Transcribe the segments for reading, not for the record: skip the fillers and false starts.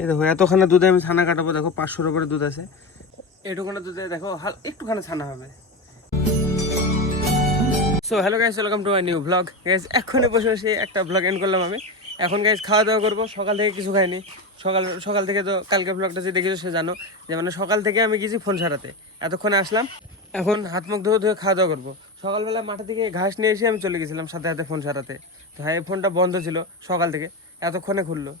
এই দেখো এতখানে দুধে আমি ছানা কাটাবো, দেখো 500-এর উপরে দুধ আছে। এইটুখানে দুধে দেখো একটুখানি ছানা হবে। So hello guys, welcome to my new blog. Guys এখনই বসে বসে একটা ব্লগ এন্ড করলাম আমি। এখন গাইস খাওয়া দাওয়া করবো। সকাল থেকে কিছু খাইনি। সকাল থেকে তো কালকে ব্লগটা যে দেখেছো সে জানো যে মানে সকাল থেকে আমি গেছি ফোন সারাতে, এতক্ষণে আসলাম। এখন হাত মুখ ধুয়ে ধুয়ে খাওয়া দাওয়া করবো। সকালবেলা মাঠে থেকে ঘাস নিয়ে এসে আমি চলে গেছিলাম সাথে সাথে ফোন সারাতে। তো হ্যাঁ, এই ফোনটা বন্ধ ছিল সকাল থেকে, এতক্ষণে খুললো।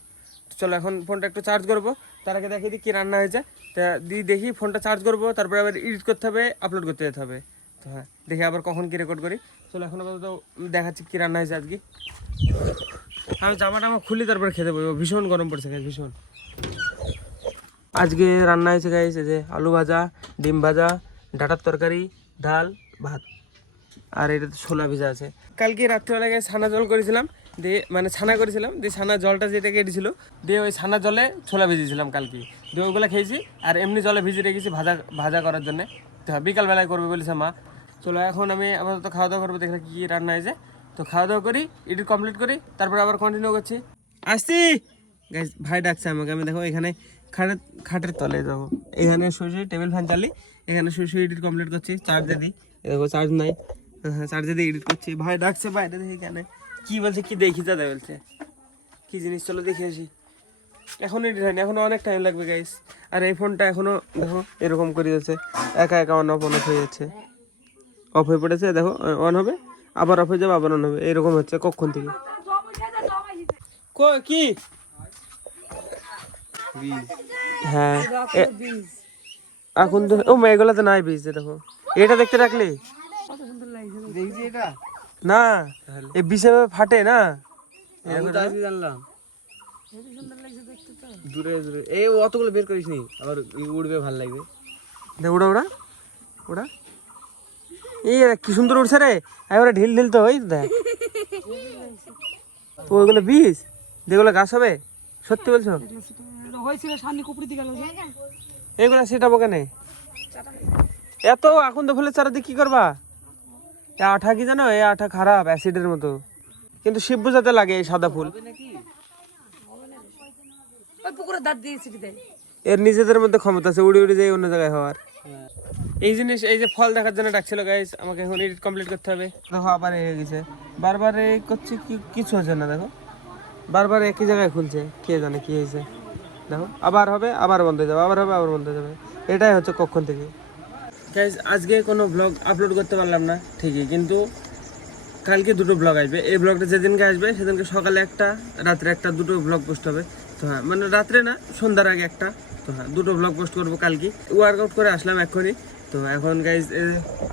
চলো এখন ফোনটা একটু চার্জ করবো, তার আগে দেখিয়ে দিই কী রান্না হয়েছে। তা দেখি ফোনটা চার্জ করবো, তারপরে আবার এডিট করতে হবে, আপলোড করতে যেতে হবে। তো হ্যাঁ, দেখি আবার কখন কী রেকর্ড করি। চলো এখন আপাতত দেখাচ্ছি কী রান্না হয়েছে আজকে। আমি জামাটা আমার খুলি তারপরে খেতে বলবো, ভীষণ গরম পড়ছে গাইস, ভীষণ। আজকে রান্না হয়েছে গাইস এই যে আলু ভাজা, ডিম ভাজা, ডাঁটার তরকারি, ডাল, ভাত, আর এটা ছোলা ভিজা আছে। কালকে রাত্রিবেলায় ছানা জল করেছিলাম, দিয়ে মানে ছানা করেছিলাম, দিয়ে ছানা জলটা যেটা কেটেছিল দিয়ে ওই ছানা জলে ছোলা ভিজিয়েছিলাম কালকে, দিয়ে ওইগুলো খেয়েছি। আর এমনি জলে ভিজিয়ে রেখেছি ভাজা করার জন্যে। তো বিকালবেলায় করবে বলেছে মা। চলো এখন আমি আপাতত খাওয়া দাওয়া করবো, দেখলে কী রান্না হয়েছে। তো খাওয়া দাওয়া করি, এডিট কমপ্লিট করি, তারপরে আবার কন্টিনিউ করছি। আসছি গাইস, ভাই ডাকছে আমাকে। আমি দেখো এখানে খাটের তলে যাবো, এখানে শুয়ে টেবিল ফ্যান চালি, এখানে শুয়ে এডিট কমপ্লিট করছি। চার্জে দিই, দেখো চার্জ নাই। হ্যাঁ, চার্জে দিয়ে এডিট করছি। ভাই ডাকছে বাইরে, দেখি কেন কি বলছে, কি দেখি দাদা বলছে কি জিনিস, চলো দেখে আসি। এখন এডিট হয়নি, এখনো অনেক টাইম লাগবে গাইস। আর এই ফোনটা এখনো দেখো এরকম করে যাচ্ছে, একা একা অন অফ হয়ে যাচ্ছে। অফ হয়ে পড়েছে, দেখো অন হবে, আবার অফ হয়ে যাবে, আবার অন হবে, এরকম হচ্ছে কখন থেকে। কি হ্যাঁ এখন তো ও মেয়েগুলো তো নাই বীজ, দেখো এটা দেখতে রাখলে না, এই বিষে ফাটে না। জানলাম দূরে দূরে এই অতগুলো বের করিস নি, আবার উড়বে, ভাল লাগবে। দেখ ওটা ওটা ওটা এই কি সুন্দর উঠছে রে, এবারে ঢিল ঢিল তো ওই দেখ ওইগুলো বীজ, যেগুলো গাছ হবে। সত্যি বলছো? এইগুলো সেটাবো কেন এত এখন তো ফুলের চারা দিয়ে কি করবা? এ আঠা কি জানো, এই আঠা খারাপ, অ্যাসিডের মতো, কিন্তু শিব বোঝাতে লাগে এই সাদা ফুল। এর নিজেদের মধ্যে ক্ষমতা আছে উড়ে উড়ে যায় অন্য জায়গায় হওয়ার। এই জিনিস, এই যে ফল দেখার জন্য ডাকছিল গাইস, আমাকে এখন এডিট কমপ্লিট করতে হবে। দেখো আবার হয়ে গেছে, বারবার এই করছে, কিছু হচ্ছে না। দেখো বারবার একই জায়গায় খুলছে, কে জানে কি হয়েছে। দেখো আবার হবে, আবার বন্ধ হয়ে যাবে, আবার হবে, আবার বন্ধ হয়ে যাবে। এটাই হচ্ছে কখন থেকে। গাইস আজকে কোনো ব্লগ আপলোড করতে পারলাম না ঠিকই, কিন্তু কালকে দুটো ব্লগ আসবে। এই ব্লগটা যেদিনকে আসবে সেদিনকে সকালে একটা, রাত্রে একটা, দুটো ব্লগ পোস্ট হবে। তো হ্যাঁ, মানে রাত্রে না, সন্ধ্যার আগে একটা। তো হ্যাঁ, দুটো ব্লগ পোস্ট করবো কালকে। ওয়ার্কআউট করে আসলাম এক্ষুনি। তো এখন গাইজ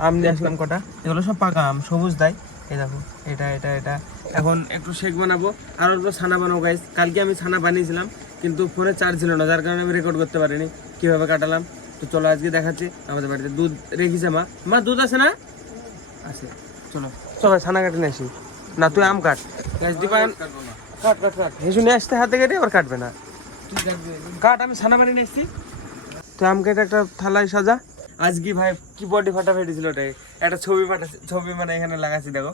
আম দিয়ে আসলাম কটা, এগুলো সব পাকা আম, সবুজ দাই। এই দেখো এটা এটা এটা এখন একটু শেক বানাবো, আর অল্প ছানা বানাবো গাইজ। কালকে আমি ছানা বানিয়েছিলাম, কিন্তু ফোনে চার্জ ছিল না, যার কারণে আমি রেকর্ড করতে পারিনি কীভাবে কাটালাম। তো চলো আজকে দেখাচ্ছি। আমাদের বাড়িতে দুধ রেখেছে মা দুধ আছে না? আছে, চলো সবাই ছানা কাটে নিয়ে আসি। না তুই আম কাট, দীপায়ন কাট কাট কাট, হেসু নিয়ে আসতে হাতে কেটে আবার কাটবে না, কাট, আমি ছানা বানিয়ে নিয়ে এসছি। তো আম কেটে একটা থালায় সাজা। আজকে ভাই কি বডি ফাটা ফেটেছিল, ওটাই একটা ছবি পাঠাচ্ছি, ছবি মানে এখানে লাগাচ্ছি, দেখো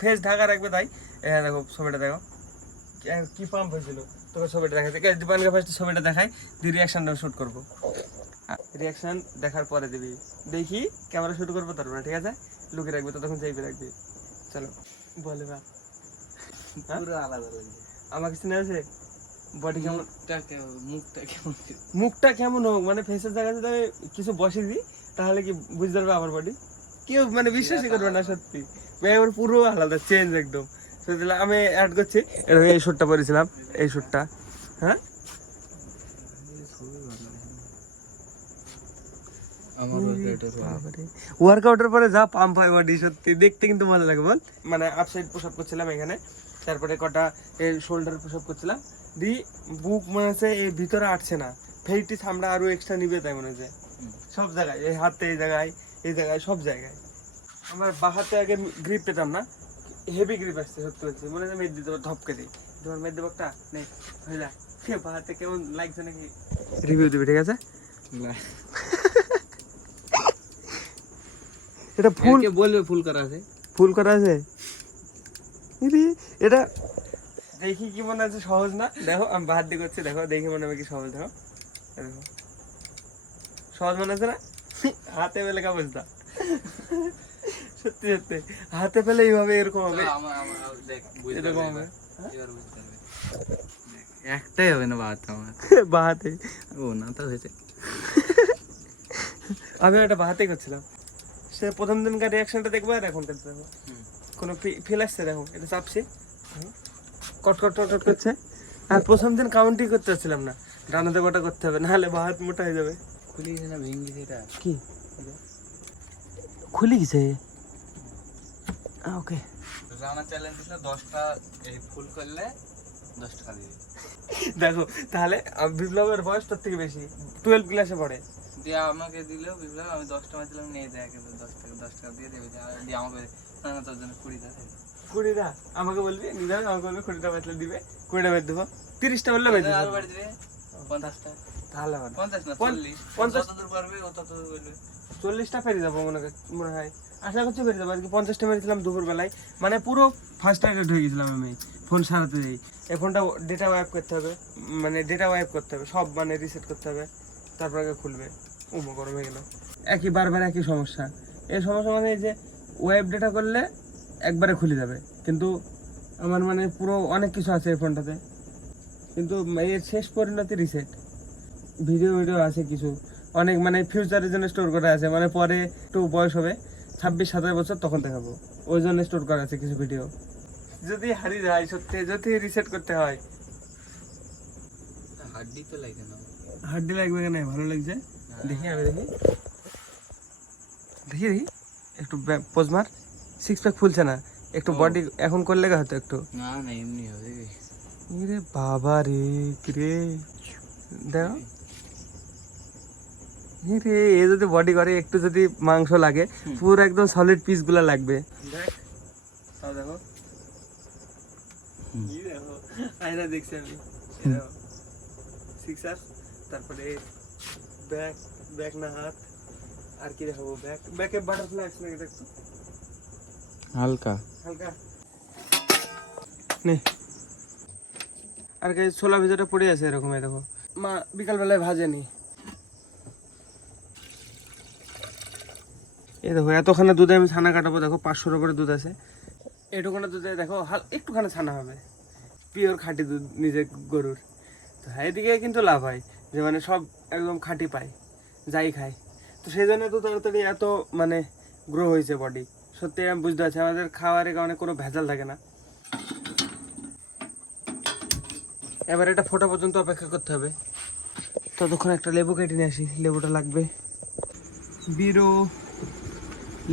ফেস ঢাকা রাখবে তাই। এখানে দেখো ছবিটা দেখো কি পাম্প হয়েছিল, তোকে ছবিটা দেখাচ্ছি। দীপায়নকে ফার্স্ট ছবিটা দেখাই, দিয়ে রিয়াকশনটা শ্যুট করবো। রিয়াকশন দেখার পরে দিবি, দেখি ক্যামেরা শুট করবো, তারপরে ঠিক আছে লুকে রাখবি, তো তখন চাইবে রাখবি। চলো বলে বা পুরো আলাদা লাগবে। আমার কিছু নেই আছে, বডি কেমন, মুখটা কেমন হোক, মানে ফেসের জায়গায় যদি কিছু বসে দিই তাহলে কি বুঝতে পারবে আমার বডি, কেউ মানে বিশ্বাসই করবে না সত্যি। আমার পুরো আলাদা চেঞ্জ একদম। আমি অ্যাড করছি, এই শ্যুটটা পরেছিলাম, এই শ্যুটটা। হ্যাঁ ওয়ার্কআউটের পরে যা পাম্প হয় বডি, সত্যি দেখতে কিন্তু মজা লাগে বল। মানে আপ সাইড পুশ আপ করছিলাম এখানে, তারপরে কটা এই শোল্ডার পুশ আপ করছিলাম, দি বুক মনে হচ্ছে এই ভিতরে আটছে না, ফেইটি চামড়া আরো এক্সট্রা নিবে তাই মনে হচ্ছে সব জায়গায়, এই হাতে এই জায়গায় সব জায়গায়। আমার বা হাতে আগে গ্রিপ পেতাম না, হেভি গ্রিপ আসছে সত্যি বলছি, মনে হচ্ছে মেদ দিতে ধপকে দিই। তোমার মেদ দেবো একটা নেই হয়ে যায়, বা হাতে কেমন লাগছে নাকি রিভিউ দিবি, ঠিক আছে? এটা ফুল বলবে, ফুল করা আছে, ফুল করা আছে। এটা দেখি কি মনে আছে সহজ না, দেখো আমি বাহার দিয়ে করছি, দেখো দেখি মনে হবে কি সহজ, দেখো দেখো সহজ মনে আছে না? হাতে পেলে কা বুঝতা, সত্যি সত্যি হাতে পেলে এইভাবে এরকম হবে, এরকম হবে। একটাই হবে না বাহাতে আমার, বাহাতে ও না তো হয়েছে। আমি একটা বাহাতেই করছিলাম, সে প্রথম দিনকার রিয়াকশনটা দেখবো আর এখনকার দেখবো, কোনো ফিল আসছে, দেখো এটা চাপছি, কট কট কট কট করছে। আর প্রথম দিন কাউন্টই করতে পারছিলাম না, ডানাতে গোটা করতে হবে, নাহলে বাহাত মোটা হয়ে যাবে। খুলি গেছে না ভেঙে গেছে এটা? কি খুলে গেছে? ওকে, রানা চ্যালেঞ্জ দিছিল 10টা এই ফুল করলে 10 টাকা দিবে। দেখো তাহলে বিপ্লবের বয়স তোর থেকে বেশি, 12 ক্লাসে পড়ে। দিয়ে আমাকে দিলেও বিপ্লব, আমি 10টা মারছিলাম, নিয়ে দেয় 10 টাকা দিয়ে দেবে, দিয়ে আমাকে না তোর জন্য 20 টাকা দেবে। 20 টা আমাকে বলবি, নিদান আমাকে বলবি 20 টা বেচলে দিবে, 20 টা বেচ দেবো, 30 টা বললে বেচ আর দেবো, বাড়ি দিবে 50 টাকা, তাহলে হবে না। 50 না 40, 50 যতদূর পারবে ও ততদূর বলবে। 40 টা পেরে যাবো মনে হয়, আশা করছি পেরে যাবো। আজকে 50 টা মেরেছিলাম দুপুর বেলায়, মানে পুরো ফার্স্ট টাইম হয়ে গেছিলাম আমি ফোন সারাতে যাই। এই ফোনটা ডেটা ওয়াইপ করতে হবে, মানে ডেটা ওয়াইপ করতে হবে সব, মানে রিসেট করতে হবে, তারপর আগে খুলবে। গরম হয়ে গেল, একই বারবার একই সমস্যা। এই সমস্যা মানে এই যে ওয়েব ডেটা করলে একবারে খুলে যাবে, কিন্তু আমার মানে পুরো অনেক কিছু আছে এই ফোনটাতে, কিন্তু এর শেষ পরিণতি রিসেট। ভিডিও আছে কিছু অনেক, মানে ফিউচারের জন্য স্টোর করা আছে, মানে পরে একটু বয়স হবে 26-27 বছর তখন দেখাবো, ওই জন্য স্টোর করা আছে কিছু ভিডিও। যদি হারিয়ে যায় সত্যি, যদি রিসেট করতে হয়, হাড্ডি তো লাগে না, হাড্ডি লাগবে কেন? ভালো লাগছে, দেখি আমি দেখি দেখি দেখি একটু পোজ মার, 6 প্যাক ফুলছে না, একটু বডি এখন করলে হয়তো একটু। না না এমনি হবে। রে বাবা রে, কি রে, দেখো রে, এ যদি বডি করে একটু যদি মাংস লাগে, পুরো একদম সলিড পিস গুলা লাগবে। দেখ তাও দেখো, কি দেখো, আয়না দেখছি আমি, সিক্সার, তারপরে ব্যাক, ব্যাক না হাত, আর কি দেখাবো, ব্যাক, ব্যাকে বাটারফ্লাই আছে নাকি দেখতো, হালকা হালকা নে। আর কি ছোলা ভিতরে পড়ে আছে এরকম, দেখো মা বিকালবেলায় ভাজেনি। এই দেখো এতখানে দুধে আমি ছানা কাটাবো, দেখো 500-র উপরে দুধ আছে, এটুখানে দুধে দেখো একটুখানি ছানা হবে, পিওর খাঁটি দুধ নিজে গরুর। তো হ্যাঁ, এদিকে কিন্তু লাভ হয় যে মানে সব একদম খাঁটি পায় যাই খায়, তো সেই জন্য তো তাড়াতাড়ি এত মানে গ্রো হয়েছে বডি। সত্যি আমি বুঝতে পারছি আমাদের খাওয়ারের কারণে কোনো ভেজাল থাকে না। এবার এটা ফোটা পর্যন্ত অপেক্ষা করতে হবে, ততক্ষণ একটা লেবু কেটে নিয়ে আসি, লেবুটা লাগবে। বিরো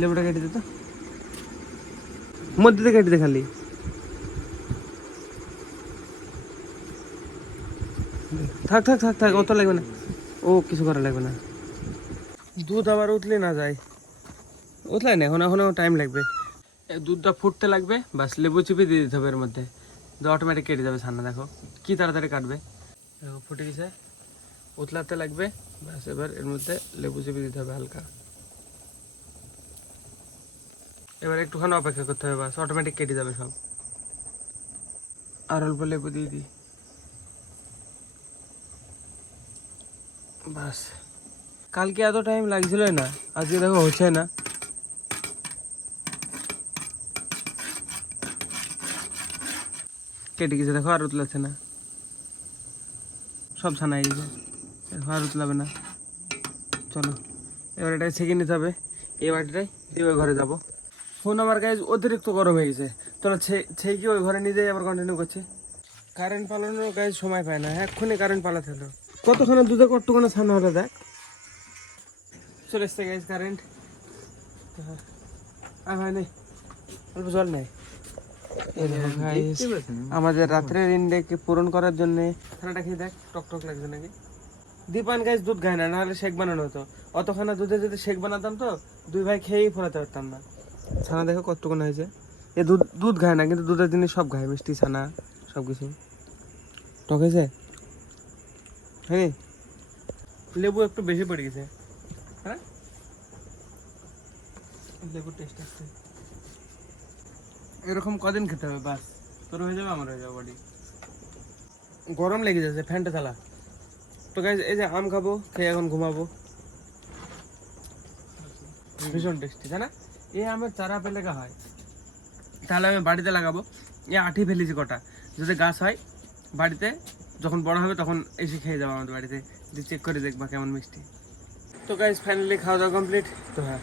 লেবুটা কেটে দিত, মধ্যে দিয়ে কেটে দে খালি, থাক থাক থাক থাক, অত লাগবে না, ও কিছু করা লাগবে না। দুধ আবার উতলে না যায়, উতলাই না, এখন এখনো টাইম লাগবে। দুধটা ফুটতে লাগবে, বাস লেবু চিপে দিয়ে দিতে হবে এর মধ্যে, অটোমেটিক কেটে যাবে ছানা। দেখো কি তাড়াতাড়ি কাটবে, দেখো ফুটে গেছে, উতলাতে লাগবে, বাস এবার এর মধ্যে লেবু চিপে দিতে হবে হালকা। এবার একটুখানি অপেক্ষা করতে হবে, বাস অটোমেটিক কেটে যাবে সব। আর অল্প লেবু দিয়ে দিই, বাস। কালকে এত টাইম লাগছিল না, আজকে দেখো হচ্ছে না। কেটে গেছে দেখো, আর উতলাচ্ছে না, সব ছানা হয়ে গেছে, আর উতলাবে না। চলো এবার এটাকে ছেঁকে নিতে হবে, এই বাটিটাই দিয়ে ওই ঘরে যাবো। ফোন আমার গায়ে অতিরিক্ত গরম হয়ে গেছে, চলো ছেঁকে ওই ঘরে নিয়ে যাই, আবার কন্টিনিউ করছি। কারেন্ট পালানোর গায়ে সময় পায় না, এক্ষুনি কারেন্ট পালাতে হলো। কতক্ষণে দুধে কতক্ষণে ছানা হলো দেখ, চলে এসছে গাইজ কারেন্ট। আর হয় নেই, অল্প জল নেই। আমাদের রাত্রের ইনটেক পূরণ করার জন্য খানাটা খেয়ে দেখ, টক টক লাগছে নাকি। দীপান গাইজ দুধ খায় না, নাহলে শেক বানানো হতো। অতখানা দুধে যদি শেক বানাতাম তো দুই ভাই খেয়েই ফোরাতে পারতাম না। ছানা দেখো কতক্ষণ হয়েছে, এ দুধ দুধ খায় না কিন্তু দুধের জিনিস সব খায়, মিষ্টি ছানা সব কিছু। টক হয়েছে, হ্যাঁ লেবু একটু বেশি পড়ে গেছে, হ্যাঁ লেবুর টেস্ট আসছে। এরকম কদিন খেতে হবে, বাস তোর হয়ে যাবে আমার হয়ে যাবে বডি। গরম লেগে যাচ্ছে, ফ্যানটা চালা। তো গাইজ এই যে আম খাবো, খেয়ে এখন ঘুমাবো। ভীষণ টেস্টি, তাই না? এই আমের চারা পেলে হয়, তাহলে আমি বাড়িতে লাগাবো। এই আঠি ফেলেছি কটা, যদি গাছ হয় বাড়িতে যখন বড় হবে তখন এসে খেয়ে যাবো আমাদের বাড়িতে, দিয়ে চেক করে দেখবা কেমন মিষ্টি। তো গাইজ ফাইনালি খাওয়া দাওয়া কমপ্লিট। তো হ্যাঁ,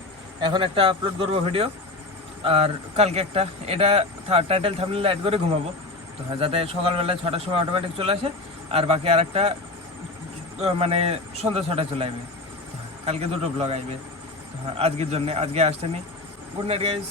এখন একটা আপলোড করবো ভিডিও, আর কালকে একটা, এটা টাইটেল থাম্বনেল অ্যাড করে ঘুমাবো। তো হ্যাঁ, যাতে সকালবেলায় 6টার সময় অটোমেটিক চলে আসে, আর বাকি আর একটা মানে সন্ধ্যা 6টায় চলে আসবে। তো হ্যাঁ, কালকে দুটো ব্লগ আসবে। তো হ্যাঁ, আজকের জন্য আজকে আসতে নি। Good night guys.